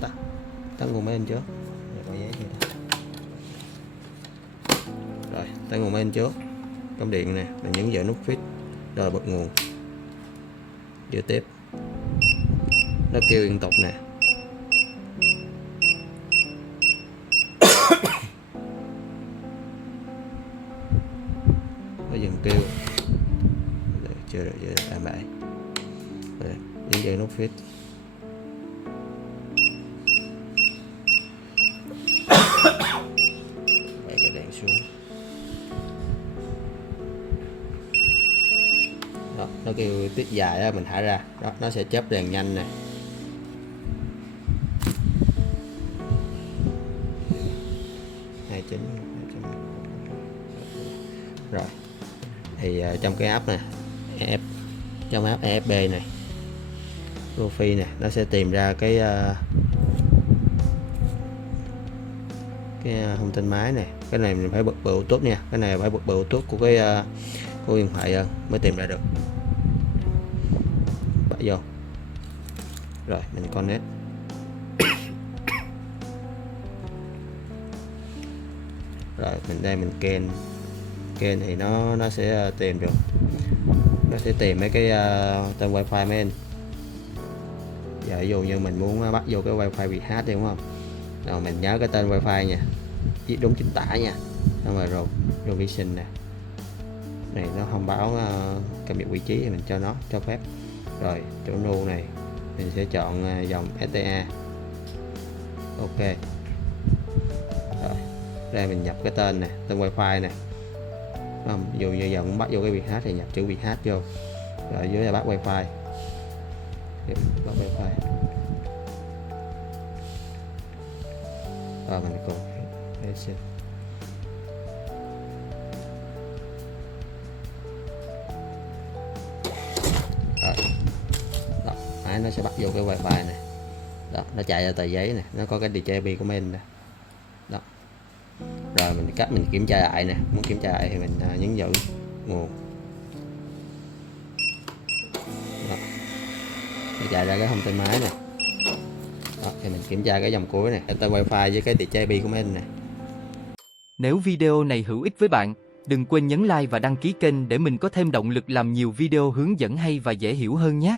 mình tắt nguồn máy in trước. Rồi tắt nguồn máy in trước, cắm điện nè, mình nhấn vào nút fit rồi bật nguồn, vô tiếp. Nó kêu liên tục nè. Nó dừng kêu. Chưa được làm lại. Rồi nhấn vào nút fit. Đẩy cái đèn xuống. Đó, nó kêu tiết dài đó, mình thả ra đó, nó sẽ chớp đèn nhanh nè. Rồi thì trong cái app này, trong app EFB này, Profi nè, nó sẽ tìm ra cái thông tin máy này. Cái này mình phải bật Bluetooth nha, cái này phải bật Bluetooth của cái của điện thoại mới tìm ra được. Bắt vô rồi mình connect. Rồi mình đây mình kênh thì nó sẽ tìm được, nó sẽ tìm mấy cái tên wifi main. Giờ ví dụ như mình muốn bắt vô cái wifi bị hack đúng không, rồi mình nhớ cái tên wifi nha, viết đúng chính tả nha, xong rồi provision nè, này nó thông báo cập nhật vị trí thì mình cho nó cho phép. Rồi chỗ nu này mình sẽ chọn dòng STA. Ok. Rồi đây mình nhập cái tên nè, tên wifi nè. Ví dụ như giờ muốn bắt vô cái việc hát thì nhập chữ việc hát vô, rồi dưới là bắt wifi, bắt wifi. Rồi mình cùng đó, nó sẽ bắt vô cái wifi này. Đó, nó chạy ra tờ giấy này, nó có cái DJB của mình nè. Đó. Rồi mình kiểm tra lại nè, muốn kiểm tra lại thì mình nhấn giữ nguồn. Đó. Nó chạy ra cái thông tin máy nè. Đó, thì mình kiểm tra cái dòng cuối này, tên wifi với cái DJB của mình nè. Nếu video này hữu ích với bạn, đừng quên nhấn like và đăng ký kênh để mình có thêm động lực làm nhiều video hướng dẫn hay và dễ hiểu hơn nhé.